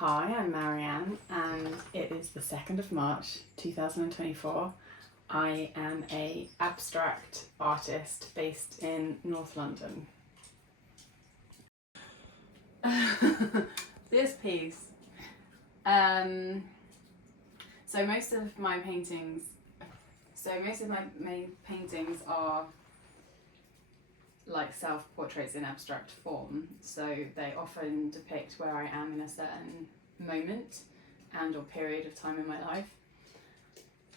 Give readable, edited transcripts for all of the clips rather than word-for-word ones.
Hi, I'm Marianne and it is the 2nd of March 2024. I am an abstract artist based in North London. This piece. So most of my paintings are like self-portraits in abstract form, so they often depict where I am in a certain moment and or period of time in my life.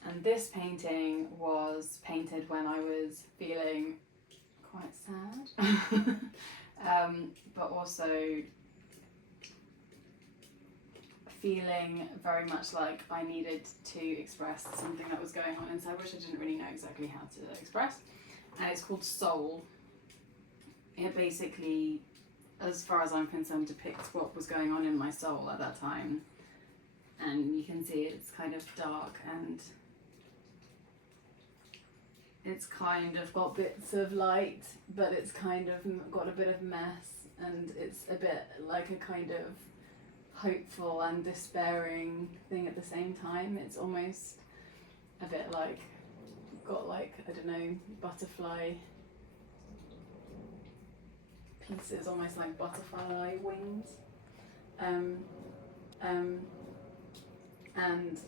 And this painting was painted when I was feeling quite sad, but also feeling very much like I needed to express something that was going on inside, which I didn't really know exactly how to express. And it's called Soul. It basically, as far as I'm concerned, depicts what was going on in my soul at that time. And you can see it's kind of dark and it's kind of got bits of light, but it's kind of got a bit of mess, and it's a bit like a kind of hopeful and despairing thing at the same time. It's almost a bit like, got like, I don't know, butterfly pieces, almost like butterfly wings, and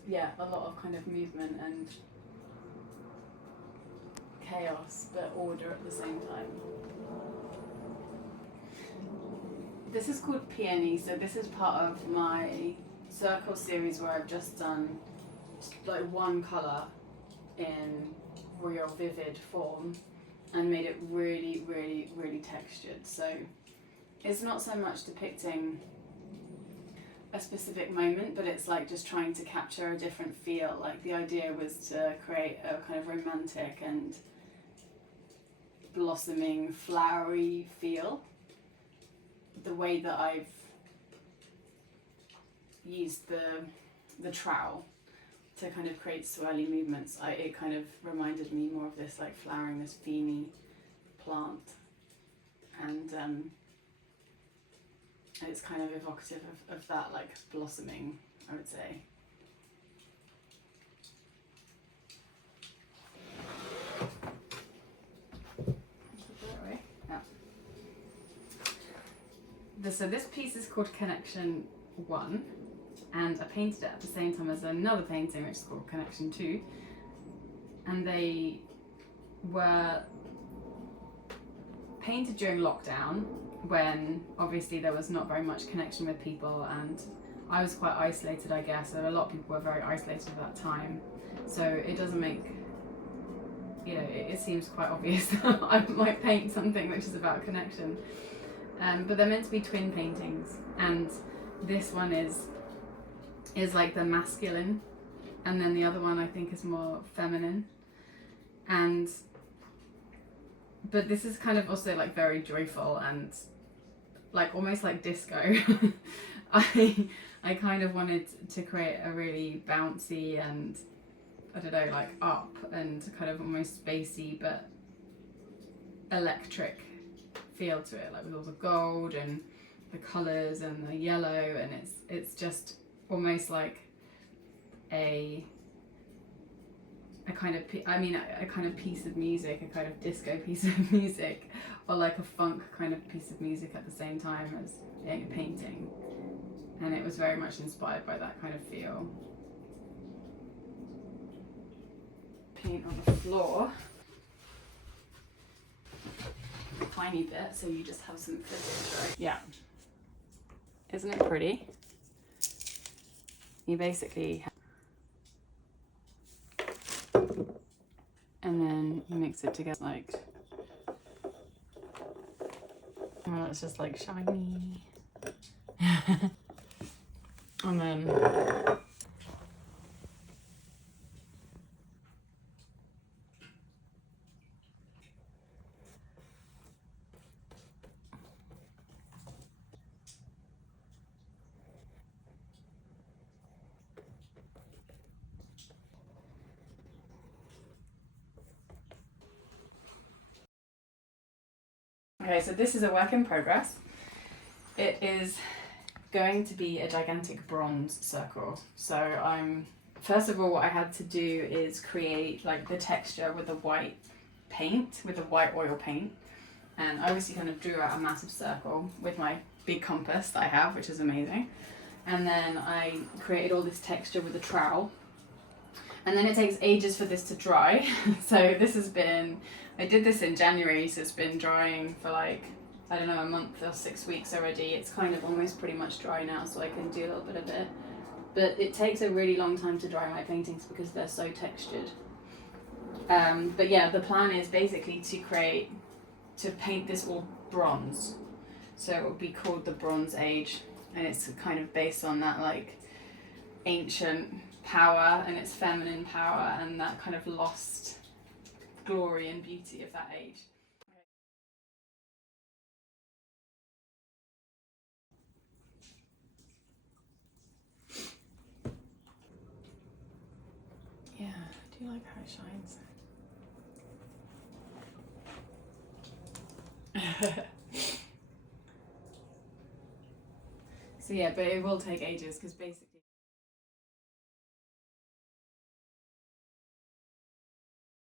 yeah, a lot of kind of movement and chaos, but order at the same time. This is called Peony, so this is part of my circle series where I've just done like one colour in real vivid form and made it really, really, really textured. So it's not so much depicting a specific moment, but it's like just trying to capture a different feel. Like the idea was to create a kind of romantic and blossoming, flowery feel. The way that I've used the trowel to kind of create swirly movements, it kind of reminded me more of this like flowering, this feeny plant, and it's kind of evocative of that like blossoming, I would say. So this piece is called Connection 1, and I painted it at the same time as another painting which is called Connection 2, and they were painted during lockdown when obviously there was not very much connection with people, and I was quite isolated, I guess, and a lot of people were very isolated at that time, so it doesn't make, you know, it seems quite obvious that I might paint something which is about connection. But they're meant to be twin paintings, and this one is like the masculine, and then the other one I think is more feminine, but this is kind of also like very joyful and like almost like disco. I kind of wanted to create a really bouncy and, I don't know, like up and kind of almost spacey but electric feel to it, like with all the gold and the colours and the yellow, and it's just almost like a kind of a kind of piece of music, a kind of disco piece of music, or like a funk kind of piece of music at the same time as a painting, and it was very much inspired by that kind of feel. Paint on the floor a tiny bit, so you just have some footage, right? Yeah. Isn't it pretty? You basically and then you mix it together like, oh, it's just like shiny. And then okay, so this is a work in progress. It is going to be a gigantic bronze circle. So first of all, what I had to do is create like the texture with the white paint, with the white oil paint. And I obviously kind of drew out a massive circle with my big compass that I have, which is amazing. And then I created all this texture with a trowel. And then it takes ages for this to dry. So this has been, I did this in January, so it's been drying for like, I don't know, a month or 6 weeks already. It's kind of almost pretty much dry now, so I can do a little bit of it. But it takes a really long time to dry my paintings because they're so textured. But yeah, the plan is basically to paint this all bronze. So it will be called the Bronze Age, and it's kind of based on that like ancient power and its feminine power and that kind of lost glory and beauty of that age. Yeah, I do like how it shines. So yeah, but it will take ages because basically